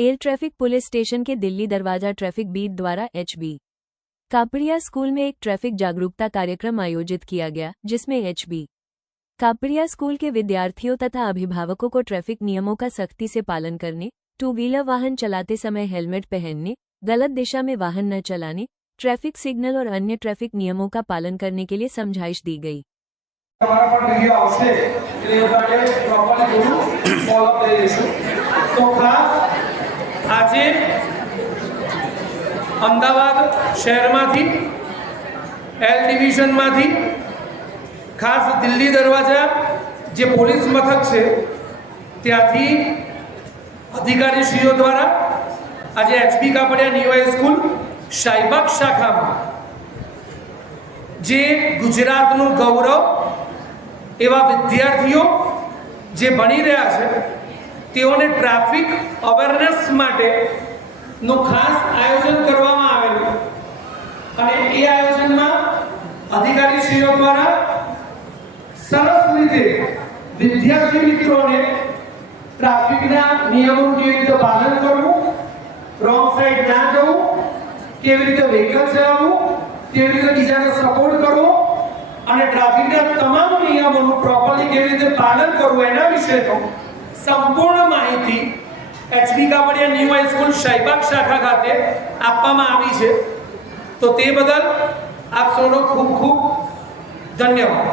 Air traffic police station के दिल्ली दरवाजा traffic beat द्वारा HB कापड़िया स्कूल में एक ट्रैफिक जागरूकता कार्यक्रम आयोजित किया गया, जिसमें HB कापड़िया स्कूल के विद्यार्थियों तथा अभिभावकों को ट्रैफिक नियमों का सख्ती से पालन करने, टू व्हीलर वाहन चलाते समय हेलमेट पहनने, गलत दिशा में वाहन न चलाने, ट्रैफिक सिग्नल और अन्य ट्रैफिक नियमों का पालन करने के लिए समझाइश दी गई। अमदावाद शहर में एल डिविजन में खास दिल्ली दरवाजा जे पोलीस मथक है त्याथी अधिकारीश्रीओ द्वारा आज HB Kapadia new high school Shahibag शाखा में जे गुजरातनु गौरव एवा विद्यार्थीओ जे भणी रह्या छे तेओने ट्राफिक अवेरनेस माटे नो खास आयोजन करवामां आवेलुं अने ए आयोजनमां अधिकारीश्रीओ द्वारा सरस रीते विद्यार्थी मित्रों ने ट्राफिक नियमों केवी रीते पालन करवू, रॉन्ग साइड ना जवू, केवी रीते व्हीकल चलावू, केवी रीते बीजाने सपोर्ट करवो અને ટ્રાફિકના તમામ નિયમોનું પ્રોપરલી કેવી રીતે પાલન કરવું એના વિશેનો સંપૂર્ણ માહિતી HB Kapadia new high school Shahibag શાખા ખાતે આપવામાં આવી છે। તો તે બદલ આપ સૌનો ખૂબ ખૂબ ધન્યવાદ।